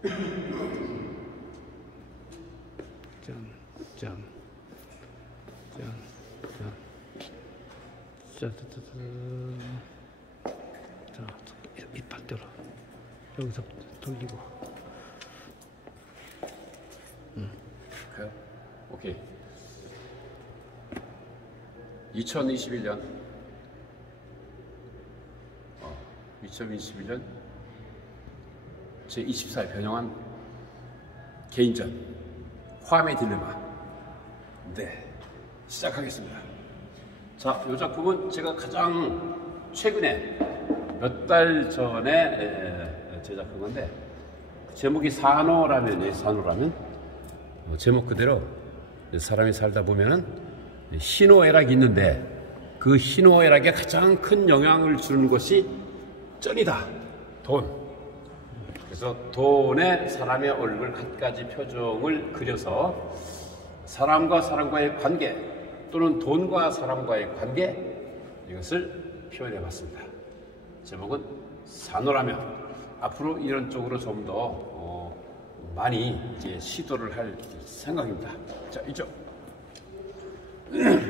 자, 이빨 들어. 여기서 돌리고. 그래요? 오케이. 2021년 2021년 제24회 변형한 개인전 화음의 딜레마. 네, 시작하겠습니다. 자, 이 작품은 제가 가장 최근에 몇 달 전에 제작한 건데, 제목이 산호라면이에요. 산호라면. 제목 그대로 사람이 살다 보면은 희노애락이 있는데, 그 희노애락에 가장 큰 영향을 주는 것이 쩐이다. 돈. 그래서 돈에 사람의 얼굴 갖가지 표정을 그려서 사람과 사람과의 관계, 또는 돈과 사람과의 관계, 이것을 표현해 봤습니다. 제목은 산호라면. 앞으로 이런 쪽으로 좀 더 많이 이제 시도를 할 생각입니다. 자, 이쪽.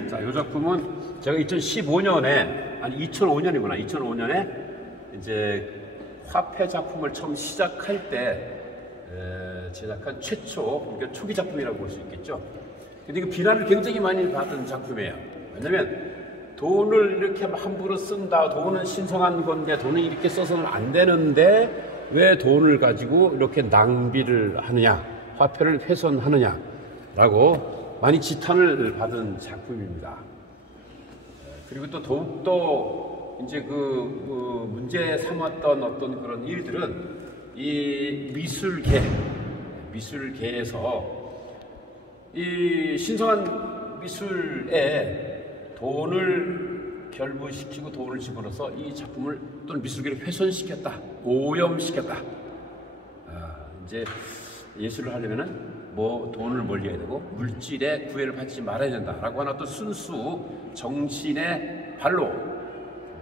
자, 이 작품은 제가 2015년에, 아니 2005년이구나. 2005년에 이제 화폐 작품을 처음 시작할 때 제작한 최초 초기 작품이라고 볼 수 있겠죠. 근데 그 비난을 굉장히 많이 받은 작품이에요. 왜냐면 돈을 이렇게 함부로 쓴다, 돈은 신성한 건데 돈을 이렇게 써서는 안 되는데 왜 돈을 가지고 이렇게 낭비를 하느냐, 화폐를 훼손하느냐 라고 많이 지탄을 받은 작품입니다. 그리고 또 더욱더 이제 그 문제 삼았던 어떤 그런 일들은 이 미술계에서 이 신성한 미술에 돈을 결부시키고 돈을 집어넣어서 이 작품을 또는 미술계를 훼손시켰다, 오염시켰다. 이제 예술을 하려면은 뭐 돈을 멀리해야 되고 물질에 구애를 받지 말아야 된다라고 하는 어떤 순수 정신의 발로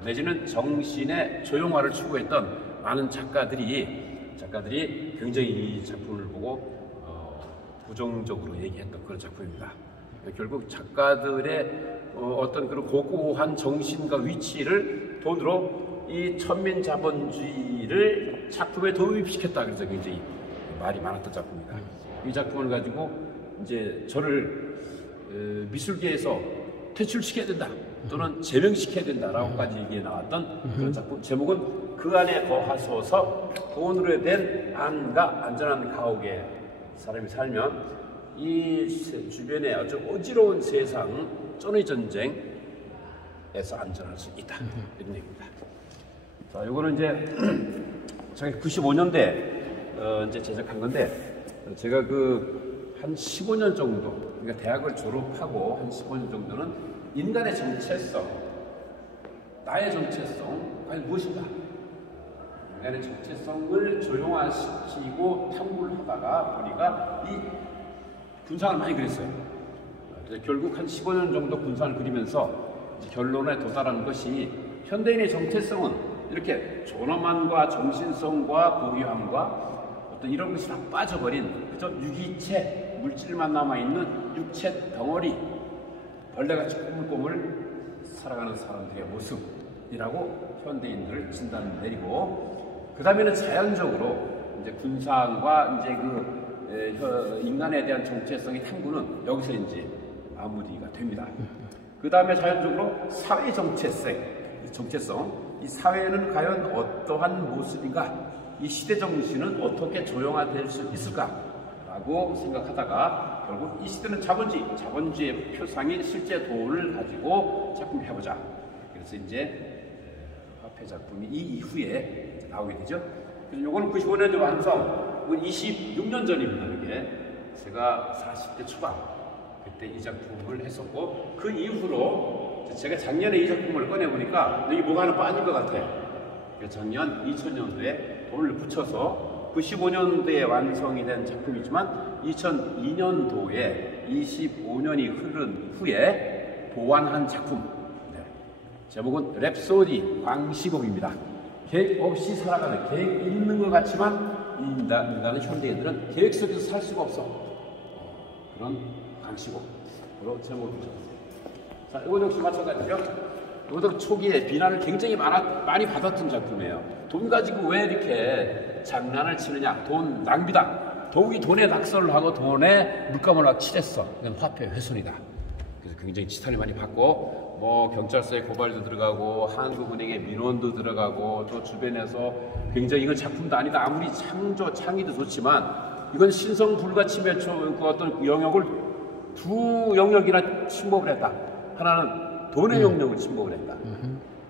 내지는 정신의 조용화를 추구했던 많은 작가들이 굉장히 이 작품을 보고 부정적으로 얘기했던 그런 작품입니다. 결국 작가들의 어떤 그런 고고한 정신과 위치를 돈으로 이 천민자본주의를 작품에 도입시켰다. 그래서 굉장히 말이 많았던 작품입니다. 이 작품을 가지고 이제 저를 미술계에서 퇴출시켜야 된다, 또는 제명시켜야 된다라고까지 얘기해 나왔던 그런 작품. 제목은 그 안에 거하소서. 돈으로 된 안과 안전한 가옥에 사람이 살면 이 주변에 아주 어지러운 세상, 쩐의 전쟁에서 안전할 수 있다, 이런 얘기입니다. 자, 요거는 이제 제가 95년대 이제 제작한 건데, 제가 한 15년 정도, 그러니까 대학을 졸업하고 한 15년 정도는 인간의 정체성, 나의 정체성, 아니 무엇인가? 인간의 정체성을 조용화시키고 탐구를 하다가 보니까 이 군상을 많이 그렸어요. 그래서 결국 한 15년 정도 군상을 그리면서 결론에 도달하는 것이, 현대인의 정체성은 이렇게 존엄함과 정신성과 고유함과 어떤 이런 것이 다 빠져버린 그저 유기체, 물질만 남아있는 육체 덩어리, 벌레같이 꼬물꼬물 살아가는 사람들의 모습이라고 현대인들을 진단 내리고, 그 다음에는 자연적으로 이제 군상과 이제 인간에 대한 정체성의 탐구는 여기서 이제 마무리가 됩니다. 그 다음에 자연적으로 사회 정체성, 이 사회는 과연 어떠한 모습인가, 이 시대 정신은 어떻게 조용화될 수 있을까라고 생각하다가 결국 이 시대는 자본주의의 표상이 실제 돈을 가지고 작품을 해보자. 그래서 이제 화폐 작품이 이 이후에 나오게 되죠. 그래서 요거는 95년도 완성, 26년 전입니다. 이게 제가 40대 초반 그때 이 작품을 했었고, 그 이후로 제가 작년에 이 작품을 꺼내보니까 여기 뭐가 하나 빠진 것 같아요. 작년 2000년도에 돈을 붙여서 95년도에 완성이 된 작품이지만 2002년도에 25년이 흐른 후에 보완한 작품. 제목은 랩소디 광시곡입니다. 계획 없이 살아가는, 계획 있는 것 같지만 인간은 현대인들은 계획 속에서 살 수가 없어. 그런 방식으로 제목을 붙였어요. 자, 이거 역시 마찬가지죠. 이것도 초기에 비난을 굉장히 많이 받았던 작품이에요. 돈 가지고 왜 이렇게 장난을 치느냐, 돈 낭비다. 더욱이 돈에 낙서를 하고 돈에 물감을 막 칠했어. 이건 화폐 훼손이다. 그래서 굉장히 지탄을 많이 받고, 뭐 경찰서에 고발도 들어가고 한국은행에 민원도 들어가고, 또 주변에서 굉장히 이건 작품도 아니다. 아무리 창의도 좋지만 이건 신성 불가침의 그 어떤 영역을 두 영역이나 침범을 했다. 하나는 돈의 영역을 침범을 했다.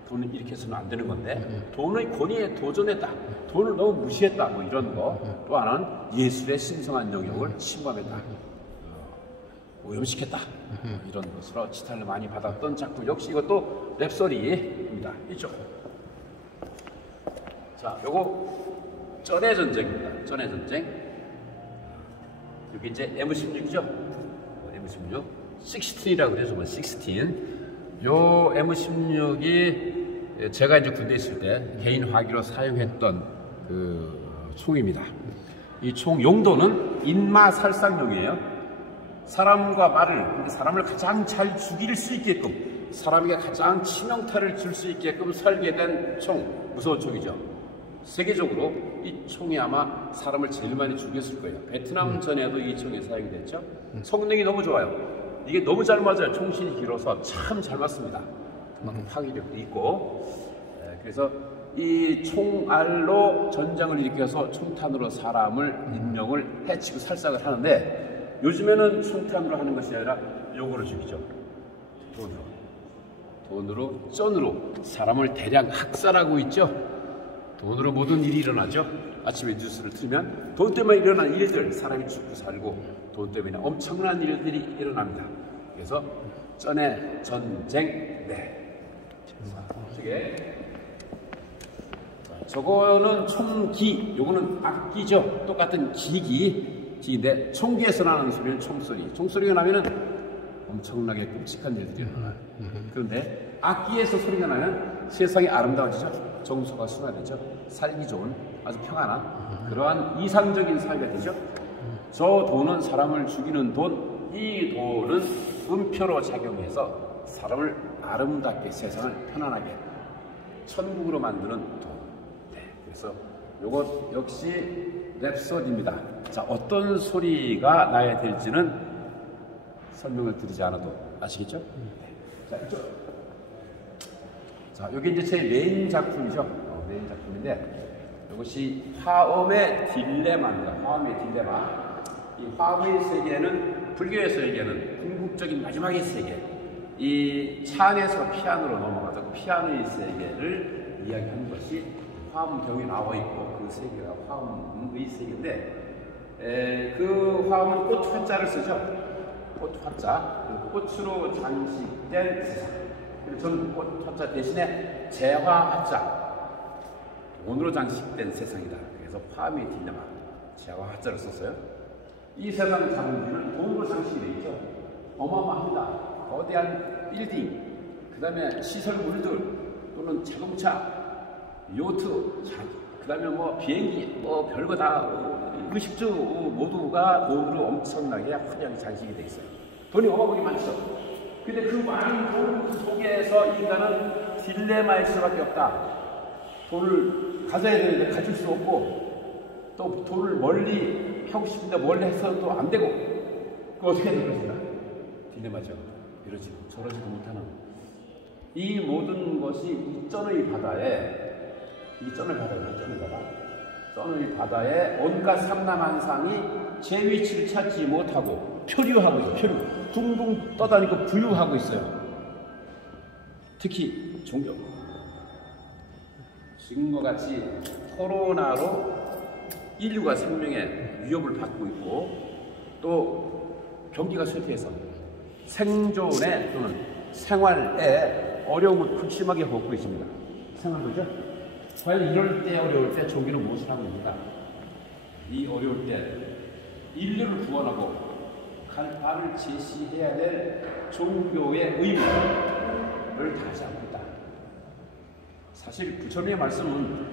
돈은 이렇게 해서는 안 되는 건데 돈의 권위에 도전했다. 돈을 너무 무시했다. 뭐 이런 거. 또 하나는 예술의 신성한 영역을 침범했다. 오염시켰다. 이런 것으로 지탄을 많이 받았던 작품. 역시 이것도 랩소디입니다. 이쪽. 자, 요거 전의 전쟁입니다. 전의 전쟁. 여기 이제 M16이죠. M16. 16이라고 그래서 뭐 16. 요 M16이 제가 이제 군대에 있을 때 개인 화기로 사용했던 그 총입니다. 이 총 용도는 인마 살상용이에요. 사람과 말을, 사람을 가장 잘 죽일 수 있게끔, 사람에게 가장 치명타를 줄 수 있게끔 설계된 총, 무서운 총이죠. 세계적으로 이 총이 아마 사람을 제일 많이 죽였을 거예요. 베트남 전에도 이 총이 사용이 됐죠. 성능이 너무 좋아요. 이게 너무 잘 맞아요. 총신이 길어서 참 잘 맞습니다. 그만큼 파괴력도 있고. 그래서 이 총알로 전장을 일으켜서 총탄으로 사람을, 인명을 해치고 살상을 하는데, 요즘에는 총탄으로 하는 것이 아니라 요거로 죽이죠. 돈으로, 쩐으로 사람을 대량 학살하고 있죠. 돈으로 모든 일이 일어나죠. 아침에 뉴스를 틀면 돈 때문에 일어난 일들, 사람이 죽고 살고 돈 때문에 엄청난 일들이 일어납니다. 그래서 전의 전쟁. 네. 저거는 총기, 요거는 악기죠. 똑같은 기인데 총기에서 나는 소리는 총소리. 총소리가 나면은 엄청나게 끔찍한 일들이 일어나요. 그런데 악기에서 소리가 나면 세상이 아름다워지죠. 정서가 순화되죠. 살기 좋은 아주 평안한 그러한 이상적인 사회가 되죠. 저 돈은 사람을 죽이는 돈, 이 돈은 음표로 작용해서 사람을 아름답게, 세상을 편안하게 천국으로 만드는 돈. 네, 그래서 요것 역시 랩소디입니다. 자, 어떤 소리가 나야 될지는 설명을 드리지 않아도 아시겠죠? 네. 자, 이쪽. 자, 여기 이제 제 메인 작품이죠. 메인 작품인데, 이것이 화엄의 딜레마입니다. 화엄의 딜레마. 이 화엄의 세계는, 불교에서 얘기하는 궁극적인 마지막의 세계. 이 찬에서 피아노로 넘어가서 그 피아노의 세계를 이야기하는 것이 화엄경에 나와 있고, 그 세계가 화엄의 세계인데, 그 화엄은 꽃 화자를 쓰죠. 꽃 화자. 그 꽃으로 장식된 세상. 저는 꽃 화자 대신에 재화 화자, 돈으로 장식된 세상이다. 그래서 화엄의 딜레마, 재화 화자를 썼어요. 이 세상 자본주의는 돈으로 장식이 되어 있죠. 어마어마합니다. 거대한 빌딩, 그 다음에 시설물들 또는 자동차, 요트, 그 다음에 뭐 비행기, 뭐 별거 다, 의식주 모두가 돈으로 엄청나게 화려하게 장식이 되어 있어요. 돈이 어마어마하게 많죠. 근데 그 많은 돈 속에서 인간은 딜레마일 수밖에 없다. 돈을 가져야 되는데 가질 수 없고, 또 돈을 멀리 하고 싶은데 멀리 해서도 안 되고, 그거 어떻게 해야 되는가? 딜레마죠. 이러지도 저러지도 못하는. 이 모든 것이 이 쩐의 바다에, 쩐의 바다에 온갖 삼남한상이 제 위치를 찾지 못하고 표류하고 있어요. 표류. 둥둥 떠다니고 부유하고 있어요. 특히 종교. 지금과 같이 코로나로 인류가 생명에 위협을 받고 있고, 또 경기가 쇠퇴해서 생존에 또는 생활에 어려움을 극심하게 겪고 있습니다. 생활도죠? 과연 이럴 때, 어려울 때 종교는 무엇을 하고 있는가? 이 어려울 때 인류를 구원하고 발을 제시해야 될 종교의 의무를 다하지 않고 있다. 사실 부처님의 말씀은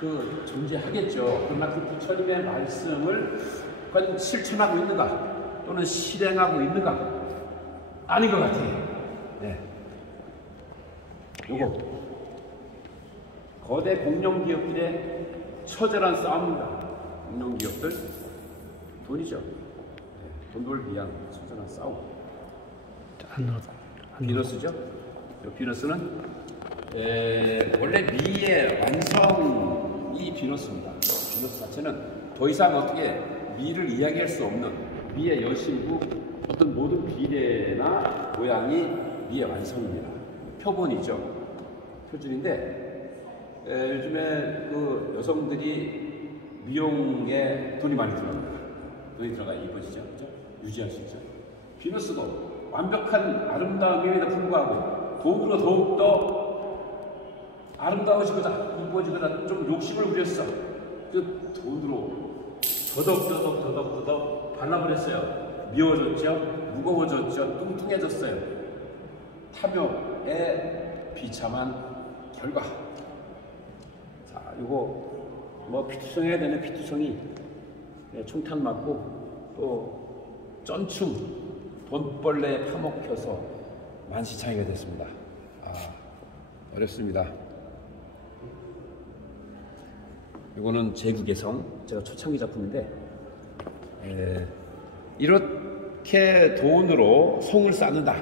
그 존재하겠죠. 그러나 그 부처님의 말씀을 과연 실천하고 있는가 또는 실행하고 있는가 아닌 것 같아요. 네. 요거 거대 공룡기업들의 처절한 싸움입니다. 공룡기업들 돈이죠. 네. 돈 벌기 위한 처절한 싸움. 비너스죠. 이 비너스는 원래 미의 완성이 비너스입니다. 비너스 자체는 더 이상 어떻게 미를 이야기할 수 없는 미의 여신부 어떤 모든 비례나 모양이 미의 완성입니다. 표본이죠. 표준인데 요즘에 그 여성들이 미용에 돈이 많이 들어갑니다. 돈이 들어가 이뻐지죠. 그렇죠? 유지할 수 있죠. 비너스도 완벽한 아름다움에도 불구하고 돈으로 더욱더 아름다워지거나 이뻐지거나 좀 욕심을 부렸어. 그 돈으로 더덕 발라버렸어요. 미워졌죠. 무거워졌죠. 뚱뚱해졌어요. 탐욕의 비참한 결과. 자, 요거 뭐 피투성해야 되는 피투성이 총탄 맞고 또 쩐충 돈벌레에 파먹혀서 만시창이가 됐습니다. 어렵습니다. 이거는 제국의 성, 제가 초창기 작품인데 이렇게 돈으로 성을 쌓는다.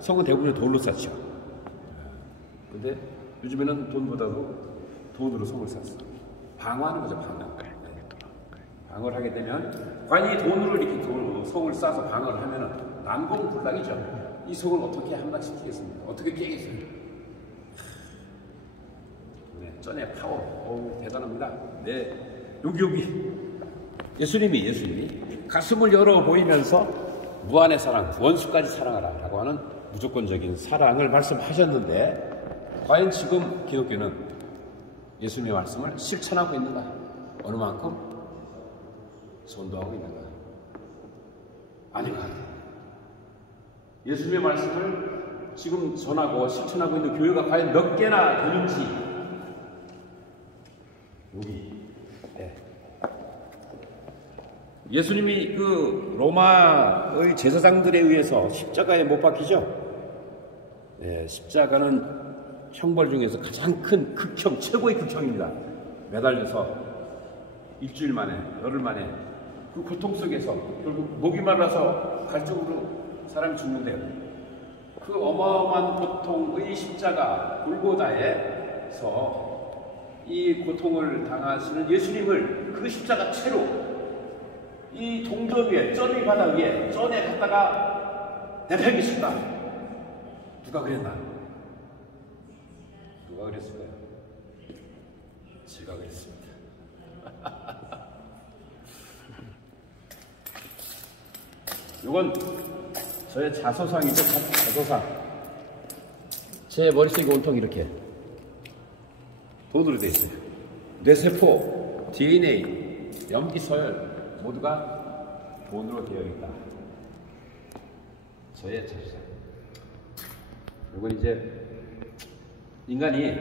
성은 대부분 돌로 쌓죠. 근데 요즘에는 돈보다도 돈으로 성을 쌓았어. 방어하는 거죠, 방어. 방어를 하게 되면 과연 이 돈으로 이렇게 성을 쌓아서 방어를 하면은 난공불락이죠. 이 성을 어떻게 함락시키겠습니까? 어떻게 깨겠어요? 네, 쩐의 파워, 대단합니다. 네, 여기 예수님이 가슴을 열어 보이면서 무한의 사랑, 원수까지 사랑하라라고 하는 무조건적인 사랑을 말씀하셨는데 과연 지금 기독교는 예수님의 말씀을 실천하고 있는가? 어느 만큼 선도하고 있는가? 아닌 것 같아요. 예수님의 말씀을 지금 전하고 실천하고 있는 교회가 과연 몇 개나 되는지 여기 예수님이 그 로마의 제사장들에 의해서 십자가에 못 박히죠. 십자가는 형벌 중에서 가장 큰 극형, 최고의 극형입니다. 매달려서 일주일 만에, 열흘 만에 그 고통 속에서 결국 목이 말라서 갈증으로 사람이 죽는데요. 그 어마어마한 고통의 십자가 골고다에서 이 고통을 당하시는 예수님을 그 십자가 채로 이 동전 위에, 쩐의 바다 위에, 쩐에 갖다가 내팽개친다. 누가 그랬나? 누가 그랬을까요? 제가 그랬습니다. 이건 저의 자소상이죠. 자소상. 제 머릿속이 온통 이렇게 돈으로 되어 있어요. 뇌세포, DNA, 염기서열 모두가 돈으로 되어 있다. 저의 자소상. 이건 이제 인간이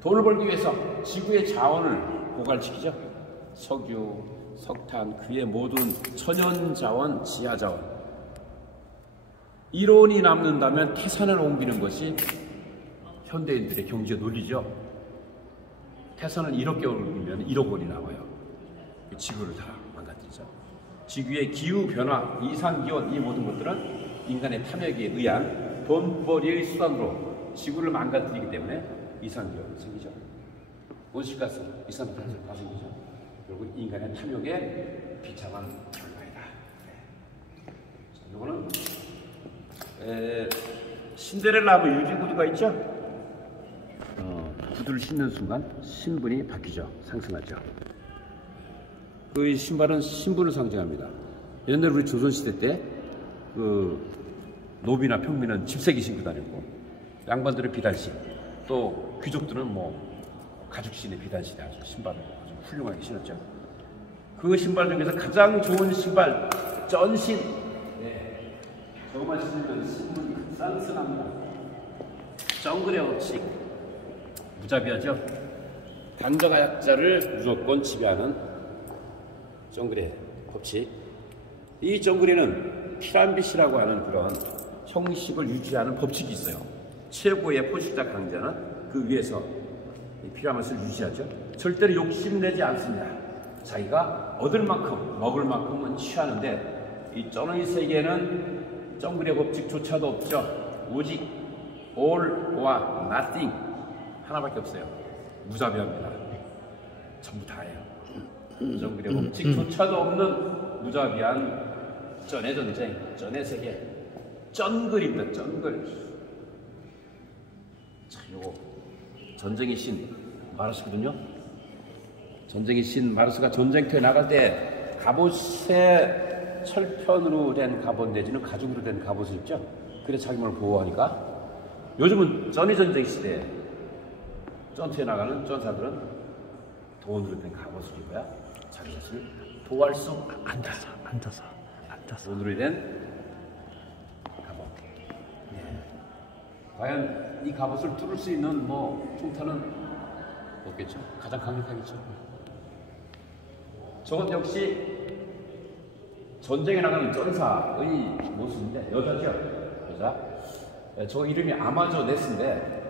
돈을 벌기 위해서 지구의 자원을 고갈시키죠. 석유, 석탄, 그의 모든 천연자원, 지하자원. 이론이 남는다면 태산을 옮기는 것이 현대인들의 경제 논리죠. 태산을 1억 개월 옮기면 1억 원이 나와요. 지구를 다 망가뜨리죠. 지구의 기후변화, 이상기온 이 모든 것들은 인간의 탐욕에 의한 돈벌이의 수단으로 지구를 망가뜨리기 때문에 이상기온이 생기죠. 온실가스, 이산화탄소가 생기죠. 결국 인간의 탐욕에 비참한 결과이다. 이거는 신데렐라 하면 유리구두가 있죠. 구두를 신는 순간 신분이 바뀌죠. 상승하죠. 그 신발은 신분을 상징합니다. 옛날 우리 조선시대 때 그 노비나 평민은 집세기 신고 다녔고 양반들은 비단신, 또 귀족들은 뭐 가죽신의 비단신에 아주 신발을 아주 훌륭하게 신었죠. 그 신발 중에서 가장 좋은 신발 쩐신. 저것만 신으면 신분이 쌍쌍합니다. 정글의 법칙 무자비하죠. 강자가 약자를 무조건 지배하는 정글의 법칙. 이 정글에는 피라미드라고 하는 그런 형식을 유지하는 법칙이 있어요. 최고의 포식자 강자는 그 위에서 이 피라미드를 유지하죠. 절대로 욕심내지 않습니다. 자기가 얻을 만큼 먹을 만큼은 취하는데, 이 쩌는 세계에는 정글의 법칙조차도 없죠. 오직 all or nothing 하나밖에 없어요. 무자비합니다. 전부 다예요. 정글의 법칙조차도 없는 무자비한 쩐의 전쟁, 쩐의 세계, 쩐글입니다. 쩐글. 자, 요거 전쟁의 신 마르스거든요. 전쟁의 신 마르스가 전쟁터에 나갈 때 갑옷에 철편으로 된 갑옷 내지는 가죽으로 된 갑옷을 입죠. 그래서 자기 몸을 보호하니까. 요즘은 쩐의 전쟁 시대에 전투에 나가는 전사들은 돈으로 된 갑옷을 입어야 자기 자신을 보호할 수 앉아서 돈으로 된 갑옷. 네. 과연 이 갑옷을 뚫을 수 있는 총탄은 없겠죠. 가장 강력하겠죠. 저것 역시 전쟁에 나가는 전사의 모습인데, 여자죠. 여자. 저 이름이 아마조네스인데,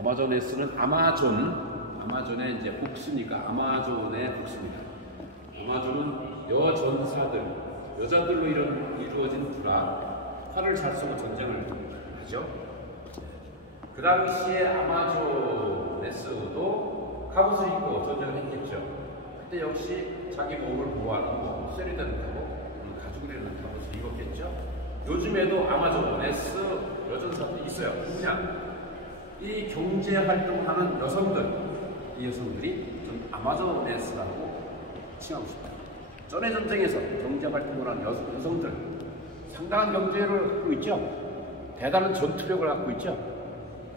아마조네스는 아마존의 이제 복수니까 아마존의 복수입니다. 아마존은 여전사들, 여자들로 이루어진 부라, 활을 잘 쏘고 전쟁을 하죠. 그 당시에 아마조네스도 갑옷을 입고 전쟁을 했겠죠. 그때 역시 자기 몸을 보호하고 쇠리된 갑옷, 가죽으로 된 갑옷을 입었겠죠. 요즘에도 아마조네스 여전사들이 있어요. 그냥 이 경제 활동하는 여성들, 이 여성들이 좀 아마조네스라고 칭하고 싶다. 전의 전쟁에서 경제 활동을 하는 여성들, 상당한 경제를 갖고 있죠. 대단한 전투력을 갖고 있죠.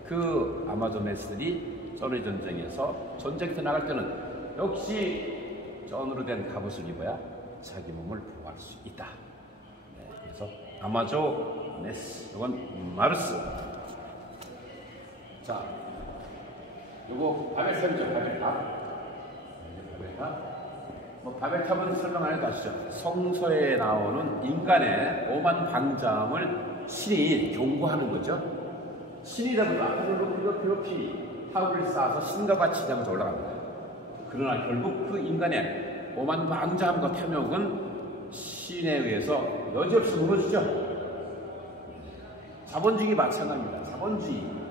그 아마조네스들이 전의 전쟁에서 전쟁터 나갈 때는 역시 전으로 된 갑옷을 입어야 자기 몸을 보호할 수 있다. 네, 그래서 아마조네스, 이건 마르스. 자, 요거 바벨탑이죠. 바벨탑. 바벨탑은 설명 안 해도 아시죠? 성서에 나오는 인간의 오만 방장을 신이 경고하는 거죠. 신이라도 아들로 괴롭히 타국을 쌓아서 신과 같이 되면서 올라갑니다. 그러나 결국 그 인간의 오만 방장과 탐욕은 신에 의해서 여지없이 무너지죠. 자본주의 마찬가지입니다. 자본주의.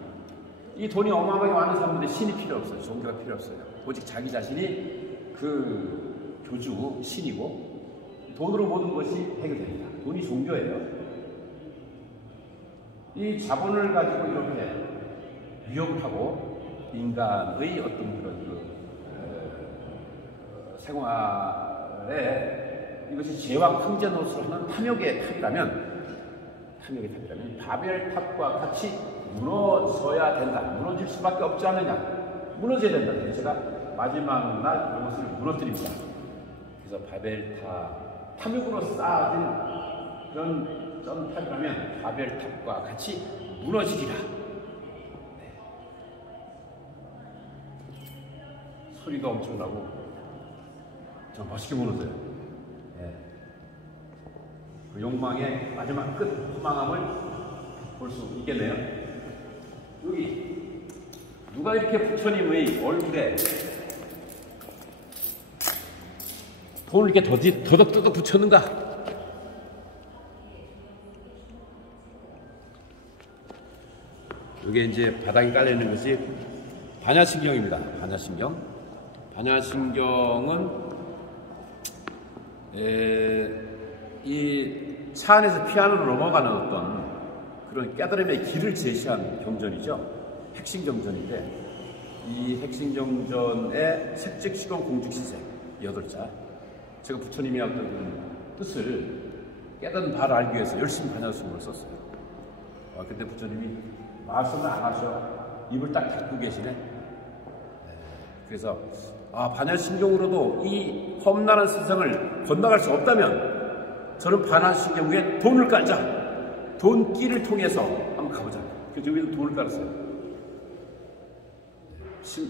이 돈이 어마어마하게 많은 사람들이 신이 필요 없어요. 종교가 필요 없어요. 오직 자기 자신이 그 교주, 신이고, 돈으로 모든 것이 해결됩니다. 돈이 종교예요. 이 자본을 가지고 이렇게 위협하고 인간의 어떤 그런 생활에 이것이 제왕 황제 노릇을 하는 탐욕의 탑이라면 바벨탑과 같이 무너져야 된다. 무너질 수밖에 없지 않느냐. 무너져야 된다. 제가 마지막 날 이것을 무너뜨립니다. 그래서 바벨탑, 탐욕으로 쌓아진 그런 탑이라면 바벨탑과 같이 무너지리라. 네. 소리가 엄청나고 좀 멋있게 무너져요. 네. 그 욕망의 마지막 끝, 허망함을 볼 수 있겠네요. 여기 누가 이렇게 부처님의 얼굴에 돈을 이렇게 더덕더덕 붙였는가? 이게 이제 바닥에 깔려있는 것이 반야신경입니다. 반야신경. 반야신경은 이 차 안에서 피아노로 넘어가는 어떤 그런 깨달음의 길을 제시한 경전이죠. 핵심경전인데, 이 핵심경전의 색즉시공 공죽시세 8자, 제가 부처님이 어떤 뜻을 깨닫는 바를 알기 위해서 열심히 반야신경을 썼어요. 근데 부처님이 말씀을 안 하셔. 입을 딱 닫고 계시네. 그래서 반야신경으로도 이 험난한 세상을 건너갈 수 없다면 저는 반야신경 위에 돈을 깔자. 돈길을 통해서 한번 가보자. 그래서 여기서 돈을 깔았어요.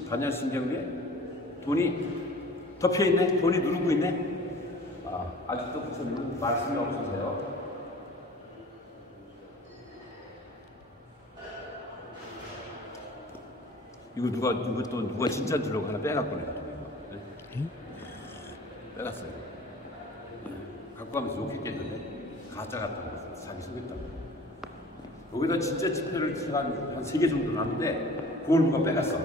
반야신경 위에 돈이 덮여 있네. 돈이 누르고 있네. 아직도 부처님은 말씀이 없으세요. 이거 누가 진짜인 줄 알고 하나 빼갖고 내가 네? 빼갔어요. 갖고 가면서 욕했겠는데 가짜 같다고 자기 속였다고. 여기다 진짜 지폐를 한 3개 정도 놨는데 그걸 누가 빼갔어.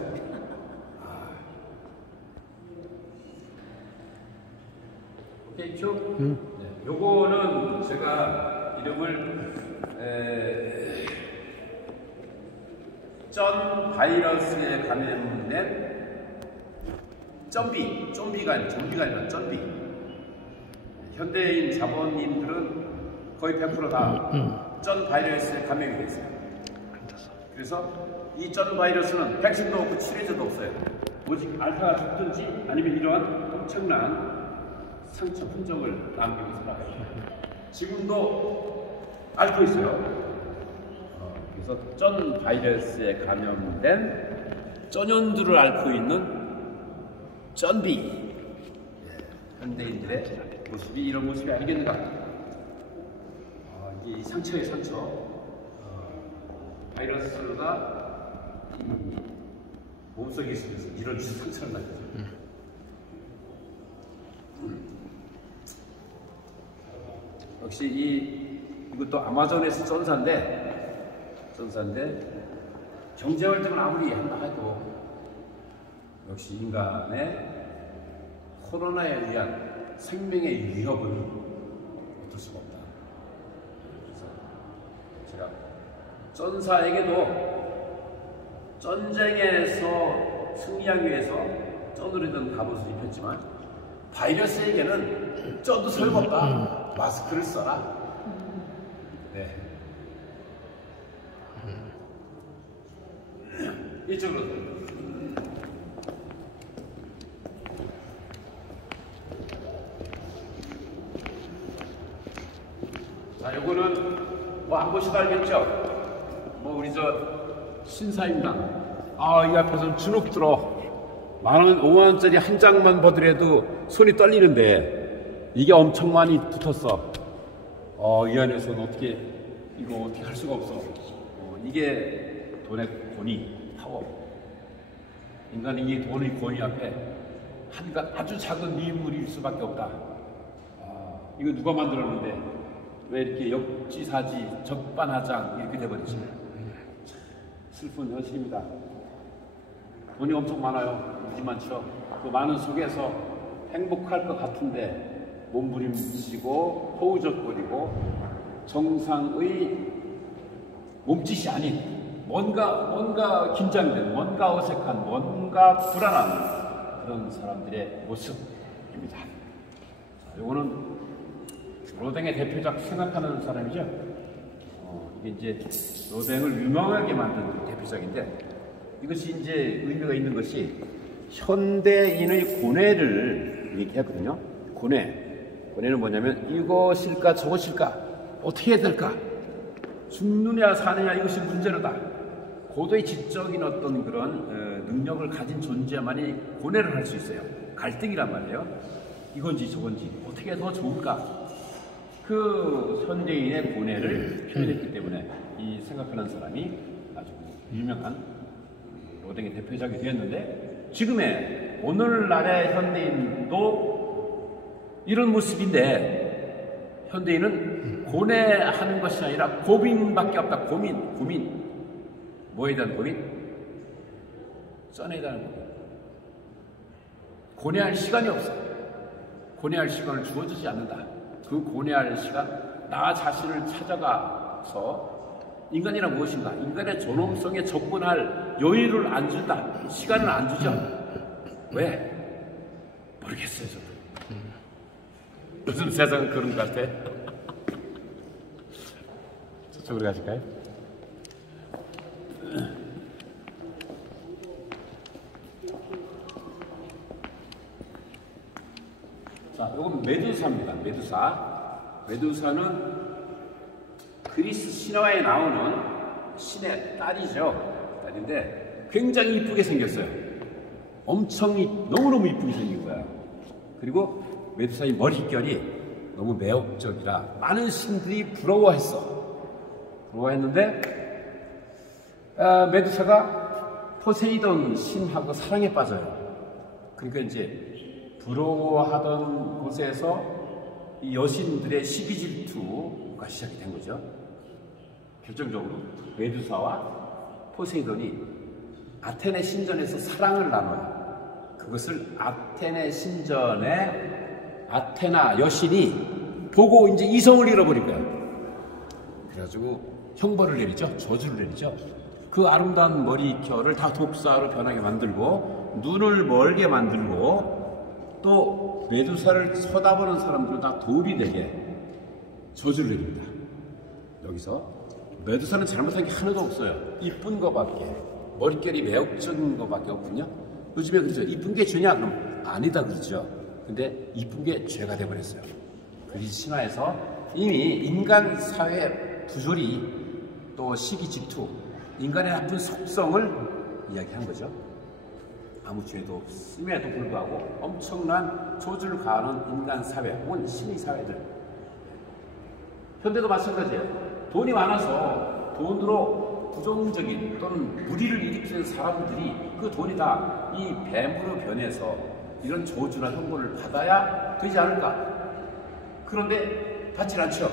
오케이, 큐? 네, 요거는 제가 이름을 전 바이러스에 감염된 좀비가 아니라 좀비. 현대인 자본인들은 거의 100% 다 전 바이러스에 감염이 돼 있어요. 그래서 이 전 바이러스는 백신도 없고 치료제도 없어요. 오직 알파가 죽든지 아니면 이러한 엄청난 상처 흔적을 남기고 살아가요. 지금도 앓고 있어요. 그래서 전 바이러스에 감염된 전염들을 앓고 있는 전비. 현대인들의 모습이 이런 모습이 아니겠는가? 이게 이 상처의 상처. 바이러스가 이 몸속에 있으면서 이런 상처를 낳죠. 역시 이것도 아마존에서 전사인데 경제활동을 아무리 한다 해도 역시 인간의 코로나에 의한 생명의 위협은 어쩔 수가 없다. 그래서 제가 전사에게도 전쟁에서 승리하기 위해서 쩐으로 된 갑옷을 입혔지만 바이러스에게는 쩐도 소용없다. 마스크를 써라. 네. 이쪽으로. 자, 요거는 뭐 안 보시도 알겠죠? 뭐 우리 신사임당. 이 앞에서는 주눅 들어. 10,000원, 5만원짜리 한 장만 보더라도 손이 떨리는데 이게 엄청 많이 붙었어. 이 안에서는 이거 어떻게 할 수가 없어. 이게 돈의 권위, 파워. 인간이 이 돈의 권위 앞에 아주 작은 미물일 수밖에 없다. 이거 누가 만들었는데 왜 이렇게 역지사지, 적반하장 이렇게 돼버리지? 슬픈 현실입니다. 돈이 엄청 많아요. 무지 많죠. 그 많은 속에서 행복할 것 같은데 몸부림치고 허우적거리고 정상의 몸짓이 아닌 뭔가 긴장된, 뭔가 어색한, 뭔가 불안한 그런 사람들의 모습입니다. 이거는 로댕의 대표작 생각하는 사람이죠. 이게 이제 로댕을 유명하게 만든 대표작인데 이것이 이제 의미가 있는 것이 현대인의 고뇌를 얘기하거든요. 고뇌는 뭐냐면 이것일까 저것일까 어떻게 해야 될까 죽느냐 사느냐 이것이 문제로다. 고도의 지적인 어떤 그런 능력을 가진 존재만이 고뇌를 할 수 있어요. 갈등이란 말이에요. 이건지 저건지 어떻게 더 좋을까. 그 현대인의 고뇌를 표현했기 때문에 이 생각하는 사람이 아주 유명한 로댕의 대표작이 되었는데 지금의 오늘날의 현대인도 이런 모습인데 현대인은 고뇌하는 것이 아니라 고민밖에 없다. 고민. 뭐에 대한 고민? 쩐에 대한 고민. 고뇌할 시간이 없어. 고뇌할 시간을 주어지지 않는다. 그 고뇌할 시간, 나 자신을 찾아가서 인간이란 무엇인가? 인간의 존엄성에 접근할 여유를 안 준다. 시간을 안 주죠. 왜? 모르겠어요, 저도. 요즘 세상은 그런 것 같아. 저쪽으로 가실까요? 자, 이건 메두사입니다. 메두사는 그리스 신화에 나오는 신의 딸이죠. 딸인데 굉장히 이쁘게 생겼어요. 엄청 너무너무 이쁘게 생긴 거야. 그리고 메두사의 머릿결이 너무 매혹적이라 많은 신들이 부러워했는데 메두사가 포세이돈 신하고 사랑에 빠져요. 그러니까 이제 부러워하던 곳에서 이 여신들의 시기 질투가 시작이 된 거죠. 결정적으로 메두사와 포세이돈이 아테네 신전에서 사랑을 나눠요. 그것을 아테네 신전의 아테나 여신이 보고 이제 이성을 잃어버린 거예요. 그래가지고 형벌을 내리죠. 저주를 내리죠. 그 아름다운 머리결을 다 독사로 변하게 만들고 눈을 멀게 만들고 또 메두사를 쳐다보는 사람들은 다 돌이 되게 저주를 내립니다. 여기서 메두사는 잘못한 게 하나도 없어요. 이쁜 거밖에, 머릿결이 매혹적인 거밖에 없군요. 요즘에 그러죠. 이쁜 게 죄냐? 그럼 아니다 그러죠. 근데 이쁜 게 죄가 돼버렸어요. 그리스 신화에서 이미 인간 사회 부조리 또 시기 질투, 인간의 나쁜 속성을 이야기한 거죠. 아무 죄도 없음에도 불구하고 엄청난 조주를 가하는 인간 사회 혹은 심리 사회들. 현대도 마찬가지예요. 돈이 많아서 돈으로 부정적인 또는 무리를 일으키는 사람들이 그 돈이 다 이 뱀으로 변해서 이런 조주나 형벌을 받아야 되지 않을까? 그런데 받질 않죠.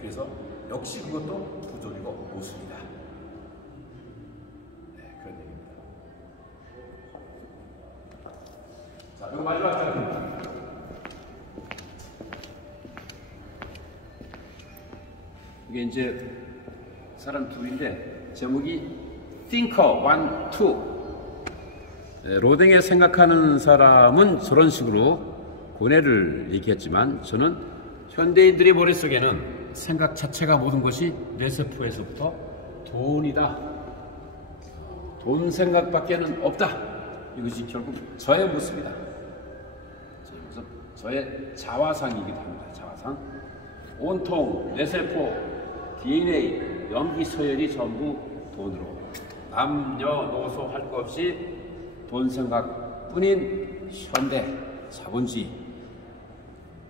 그래서 역시 그것도 부조리고 모습이다. 네, 그런 얘기입니다. 자, 그리고 마지막 장입니다. 이게 이제 사람 둘인데 제목이 Thinker 1, 2. 로댕에 생각하는 사람은 저런 식으로 고뇌를 얘기했지만 저는 현대인들의 머릿속에는 생각 자체가 모든 것이 뇌세포에서부터 돈이다. 돈 생각밖에는 없다. 이것이 결국 저의 모습이다. 저의 모습, 저의 자화상이기도 합니다. 자화상. 온통 뇌세포, DNA, 염기 서열이 전부 돈으로 남녀노소 할 것 없이 돈 생각뿐인 현대 자본주의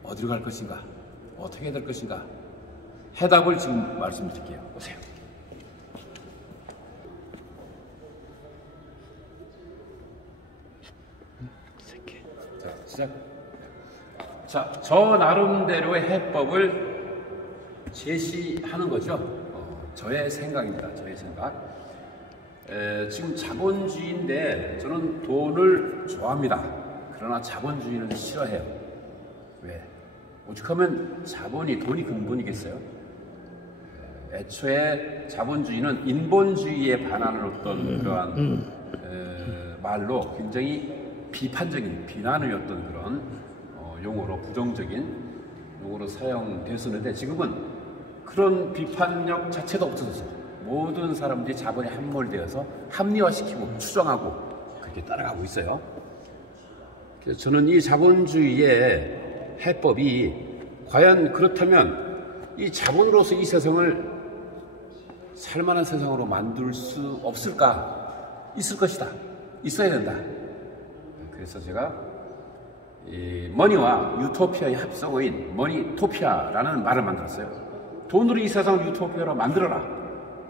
어디로 갈 것인가? 어떻게 될 것인가? 해답을 지금 말씀드릴게요. 보세요. 자, 시작. 자, 저 나름대로의 해법을 제시하는 거죠. 저의 생각입니다. 저의 생각. 지금 자본주의인데 저는 돈을 좋아합니다. 그러나 자본주의는 싫어해요. 왜? 오죽하면 돈이 근본이겠어요? 애초에 자본주의는 인본주의에 반하는 어떤 그러한 말로 굉장히 비판적인 비난의 어떤 그런 용어로 부정적인 용어로 사용됐었는데 지금은 그런 비판력 자체도 없어졌어요. 모든 사람들이 자본에 함몰되어서 합리화시키고 추정하고 그렇게 따라가고 있어요. 그래서 저는 이 자본주의의 해법이 과연 그렇다면 이 자본으로서 이 세상을 살만한 세상으로 만들 수 없을까? 있을 것이다. 있어야 된다. 그래서 제가 이 머니와 유토피아의 합성어인 머니토피아라는 말을 만들었어요. 돈으로 이 세상을 유토피아로 만들어라.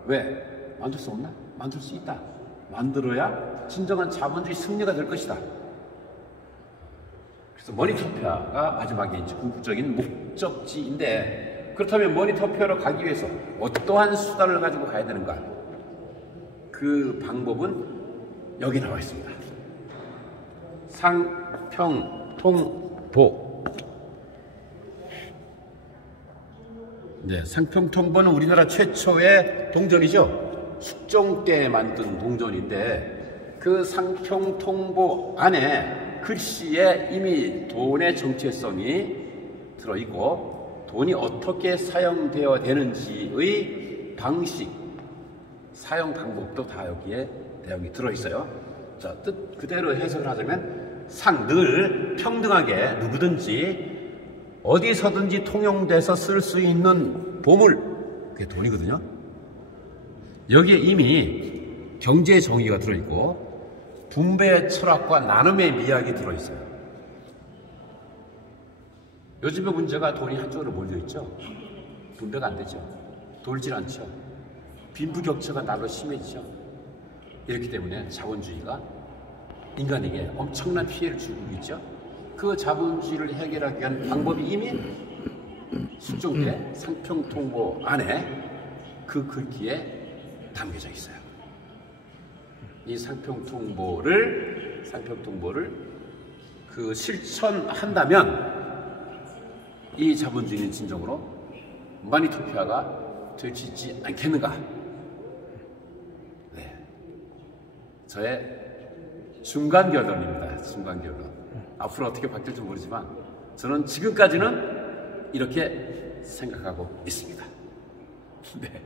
왜? 만들 수 없나? 만들 수 있다. 만들어야 진정한 자본주의 승리가 될 것이다. 그래서 머니토피아가 마지막에 이제 궁극적인 목적지인데 그렇다면 머니토피아로 가기 위해서 어떠한 수단을 가지고 가야 되는가? 그 방법은 여기 나와 있습니다. 상평통보. 네, 상평통보는 우리나라 최초의 동전이죠. 숙종 때 만든 동전인데 그 상평통보 안에 글씨에 이미 돈의 정체성이 들어있고 돈이 어떻게 사용되어야 되는지의 방식, 사용 방법도 다 여기에 내용이 들어있어요. 자, 뜻 그대로 해석을 하자면 늘 평등하게 누구든지 어디서든지 통용돼서 쓸 수 있는 보물, 그게 돈이거든요. 여기에 이미 경제 정의가 들어있고 분배의 철학과 나눔의 미학이 들어있어요. 요즘의 문제가 돈이 한쪽으로 몰려있죠. 분배가 안 되죠. 돌질 않죠. 빈부격차가 날로 심해지죠. 이렇기 때문에 자본주의가 인간에게 엄청난 피해를 주고 있죠. 그 자본주의를 해결하기 위한 방법이 이미 숙종대 상평통보 안에 그 글귀에 담겨져 있어요. 이 상평통보를 그 실천한다면 이 자본주의는 진정으로 마니토피아가 되지 않겠는가? 네, 저의 중간 결론입니다. 중간 결론. 앞으로 어떻게 바뀔지 모르지만 저는 지금까지는 이렇게 생각하고 있습니다. 네.